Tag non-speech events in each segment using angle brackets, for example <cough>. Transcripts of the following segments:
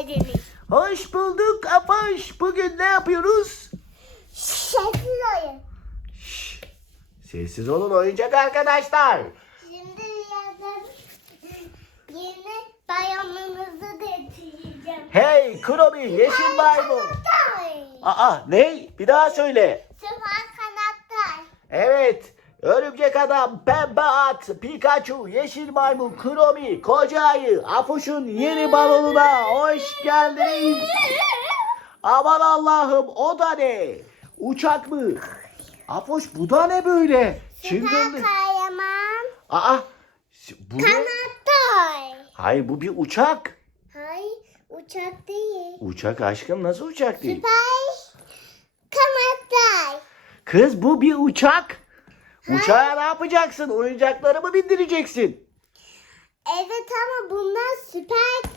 geldiniz. Hoş bulduk Apaş. Bugün ne yapıyoruz? Sessiz oyun. Sessiz olun oyuncak arkadaşlar. Şimdi birazdan yeni bayramımızı getireceğim. Hey Kromi yeşil maymun. Kanatlar. Aa ne? Bir daha söyle. Süper kanatlar. Evet. Örümcek adam, pembe at, Pikachu, yeşil maymun, Kromi, koca ayı, Apuş'un yeni balonuna hoş geldiniz. Aman Allah'ım o da ne? Uçak mı? Apoş bu da ne böyle? Süper kahraman. Aa bu ne? Kanatlar. Hayır bu bir uçak. Hayır uçak değil. Uçak aşkım nasıl uçak değil? Süper kanatlar. Kız bu bir uçak. Uçağa ne yapacaksın? Oyuncakları mı bindireceksin? Evet ama bunlar süper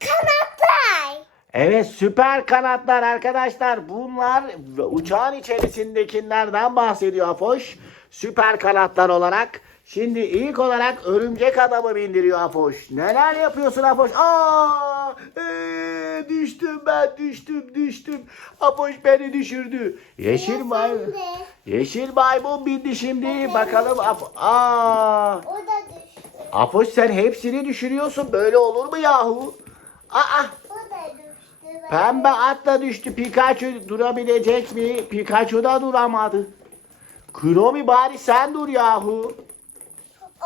kanatlar. Evet süper kanatlar arkadaşlar. Bunlar uçağın içerisindekilerden bahsediyor Afoş. Süper kanatlar olarak. Şimdi ilk olarak örümcek adamı bindiriyor Afoş. Neler yapıyorsun Afoş? Aa, ee, düştüm ben düştüm düştüm. Afoş beni düşürdü. Yeşil maymun. Efendim? Yeşil maymun bindi şimdi. Bakalım. Af- Aa, O da düştü. Afoş sen hepsini düşürüyorsun. Böyle olur mu yahu? Aa, O da düştü. Pembe at da düştü. Pikachu durabilecek mi? Pikachu da duramadı. Kromi bari sen dur yahu.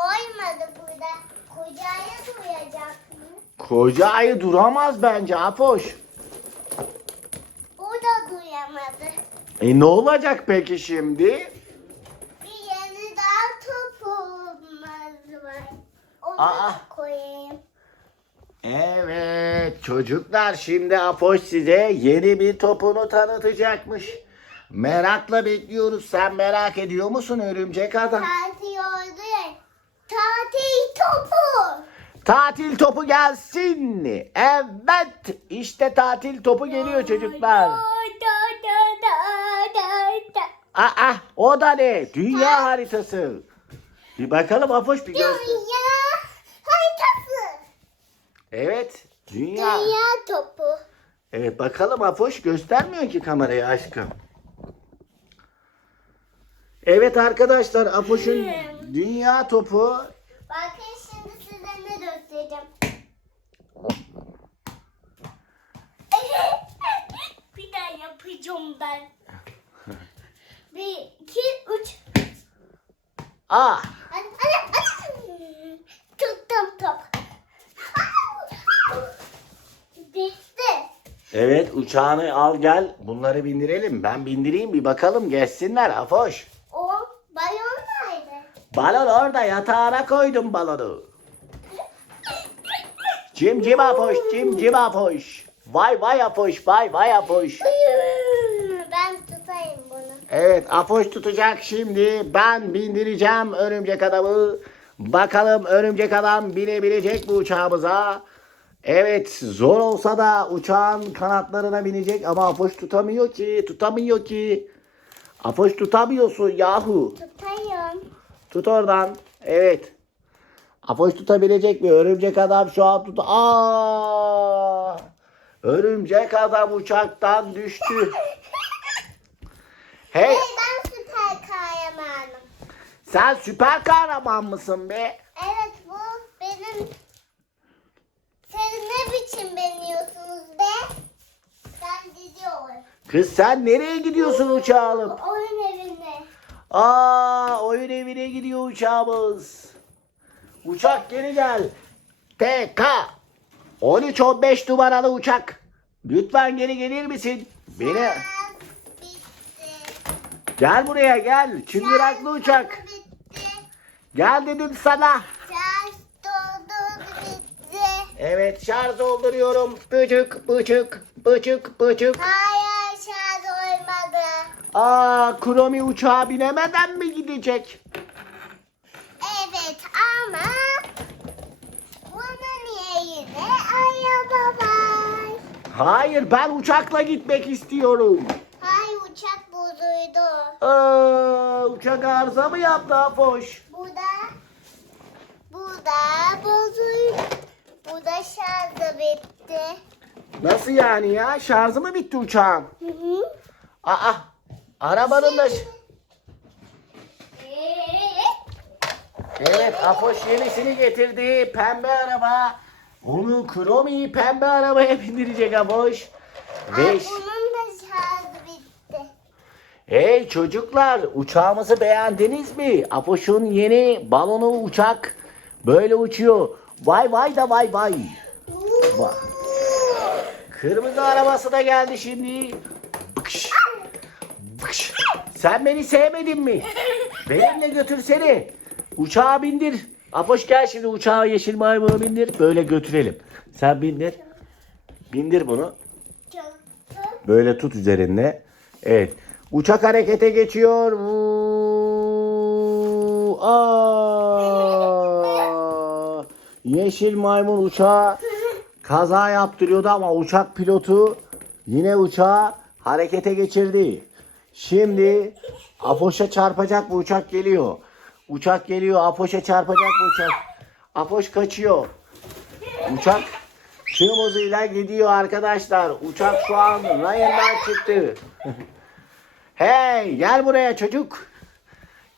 Oymadı burada. Kocaya duyacak mı? Koca ayı duramaz bence Apoş. O da duyamadı. E ne olacak peki şimdi? Bir yeni daha topumuz var. Onu Aa. koyayım. Evet çocuklar şimdi Apoş size yeni bir topunu tanıtacakmış. Merakla bekliyoruz. Sen merak ediyor musun örümcek adam? Ya. Tatil topu. Tatil topu gelsin. Evet işte tatil topu geliyor çocuklar. <laughs> Aa o da ne? Dünya haritası. Bir bakalım Apoş bir göster. Dünya haritası. Evet. Dünya. Dünya topu. Evet bakalım Apoş göstermiyor ki kamerayı aşkım. Evet arkadaşlar Apoş'un dünya topu. Bakın şimdi size ne göstereceğim. <laughs> Bir daha yapacağım ben. <laughs> Bir, iki, üç. Ah Hadi, hadi, hadi. Tuttum top. <laughs> Bitti. evet uçağını al gel bunları bindirelim. Ben bindireyim bir bakalım geçsinler Apoş. Balon orada yatağına koydum balonu. Cim cim Apoş cim cim Apoş. Vay vay Apoş vay vay Apoş. Ben tutayım bunu. Evet Apoş tutacak şimdi. Ben bindireceğim örümcek adamı. Bakalım örümcek adam binebilecek bu uçağımıza. Evet zor olsa da uçağın kanatlarına binecek ama Apoş tutamıyor ki. Tutamıyor ki. Apoş tutamıyorsun yahu. Tutayım. Tut oradan. Evet. Apoş tutabilecek mi? Örümcek adam şu an tut. Aa! Örümcek adam uçaktan düştü. <laughs> Hey ben süper kahramanım. sen süper kahraman mısın be? Evet bu benim... Siz ne biçim beniyorsunuz be? Ben gidiyorum. Kız sen nereye gidiyorsun uçağı alıp? Aa oyun evine gidiyor uçağımız. Uçak geri gel. TK 13-15 numaralı uçak. Lütfen geri gelir misin? Beni gel buraya gel. Çıngıraklı uçak. Gel dedim sana. Evet şarj dolduruyorum. Bıcık bıcık bıcık bıcık. Hayır. Aa Kromi uçağa binemeden mi gidecek? Evet ama bunun yerine araba var. Hayır ben uçakla gitmek istiyorum. Hayır uçak bozuldu. Aa, uçak arıza mı yaptı Apoş? Burada burada bozuldu. Burada şarjı bitti. Nasıl yani ya? Şarjı mı bitti uçağın? Hı hı. Aa, arabanın da... Evet, Apoş yenisini getirdi. Pembe araba. Onu kromi pembe arabaya <laughs> bindirecek Apoş. Ve... Ay, bunun da şarjı bitti. Hey çocuklar, uçağımızı beğendiniz mi? Apoş'un yeni balonu uçak böyle uçuyor. Vay vay da vay vay. Bak. Kırmızı arabası da geldi şimdi. Sen beni sevmedin mi? <laughs> Benimle götürsene. Uçağa bindir. Apoş gel şimdi uçağa yeşil maymunu bindir. Böyle götürelim. Sen bindir. Bindir bunu. Böyle tut üzerinde. Evet. Uçak harekete geçiyor. Vuu. Aa! <laughs> Yeşil maymun uçağı kaza yaptırıyordu ama uçak pilotu yine uçağı harekete geçirdi. Şimdi Apoş'a çarpacak bu uçak geliyor. Uçak geliyor. Apoş'a çarpacak bu uçak. Apoş kaçıyor. Uçak tüm hızıyla gidiyor arkadaşlar. Uçak şu an rayından çıktı. hey gel buraya çocuk.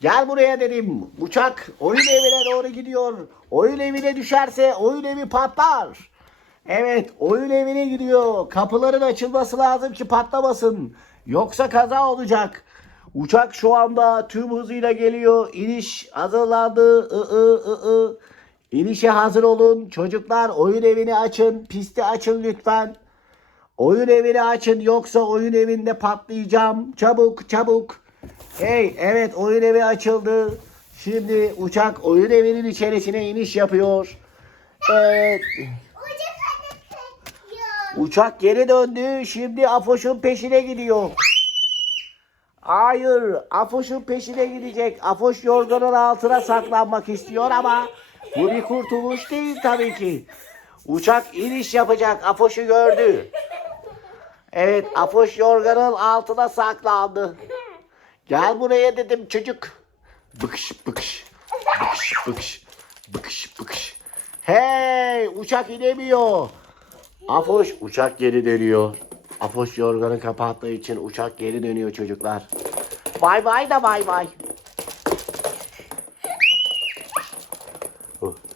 Gel buraya dedim. Uçak oyun evine doğru gidiyor. Oyun evine düşerse oyun evi patlar. Evet oyun evine gidiyor. Kapıların açılması lazım ki patlamasın. Yoksa kaza olacak. Uçak şu anda tüm hızıyla geliyor. İniş hazırlandı. I, ı, ı, ı. İnişe hazır olun. Çocuklar oyun evini açın. Pisti açın lütfen. Oyun evini açın yoksa oyun evinde patlayacağım. Çabuk çabuk. Hey evet oyun evi açıldı. Şimdi uçak oyun evinin içerisine iniş yapıyor. Evet. Uçak geri döndü. Şimdi Afoş'un peşine gidiyor. Hayır. Afoş'un peşine gidecek. Afoş yorganın altına saklanmak istiyor ama bu bir kurtuluş değil tabii ki. Uçak iniş yapacak. Afoş'u gördü. Evet Afoş yorganın altına saklandı. Gel buraya dedim çocuk. Bıkış bıkış. Bıkış bıkış. Bıkış bıkış. Hey uçak inemiyor. Afoş uçak geri dönüyor. Afoş yorganı kapattığı için uçak geri dönüyor çocuklar. Bay bay da bay bay.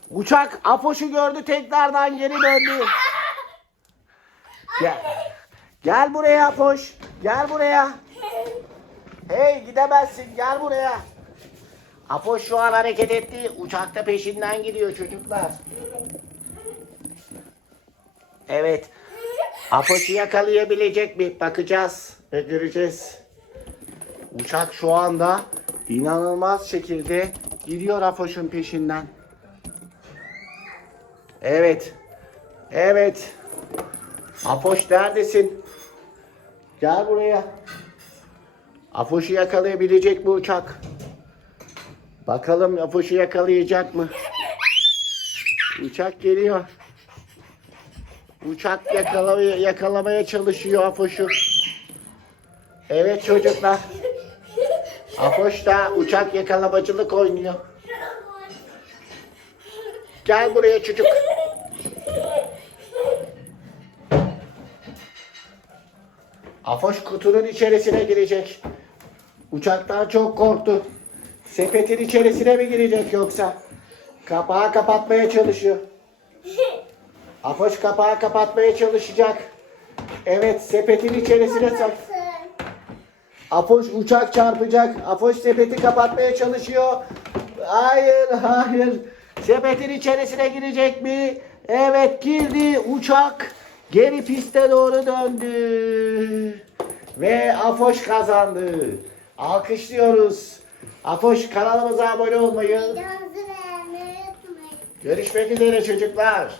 Uçak Afoş'u gördü tekrardan geri döndü. Gel. Gel buraya Afoş. Gel buraya. Hey gidemezsin gel buraya. Apoş şu an hareket etti. Uçakta peşinden gidiyor çocuklar. Evet. Apoş'u yakalayabilecek mi? Bakacağız ve göreceğiz. Uçak şu anda inanılmaz şekilde gidiyor Apoş'un peşinden. Evet. Evet. Apoş neredesin? Gel buraya. Afoş'u yakalayabilecek mi uçak? Bakalım Afoş'u yakalayacak mı? Uçak geliyor. Uçak yakalamaya, yakalamaya çalışıyor Afoş'u. Evet çocuklar. Afoş da uçak yakalamacılık oynuyor. Gel buraya çocuk. Afoş kutunun içerisine girecek. Uçaktan çok korktu. Sepetin içerisine mi girecek yoksa? Kapağı kapatmaya çalışıyor. <laughs> Afoş kapağı kapatmaya çalışacak. Evet sepetin içerisine sak. Afoş uçak çarpacak. Afoş sepeti kapatmaya çalışıyor. Hayır hayır. Sepetin içerisine girecek mi? Evet girdi. Uçak geri piste doğru döndü. Ve Afoş kazandı. Alkışlıyoruz. Afoş kanalımıza abone olmayı. Görüşmek üzere çocuklar.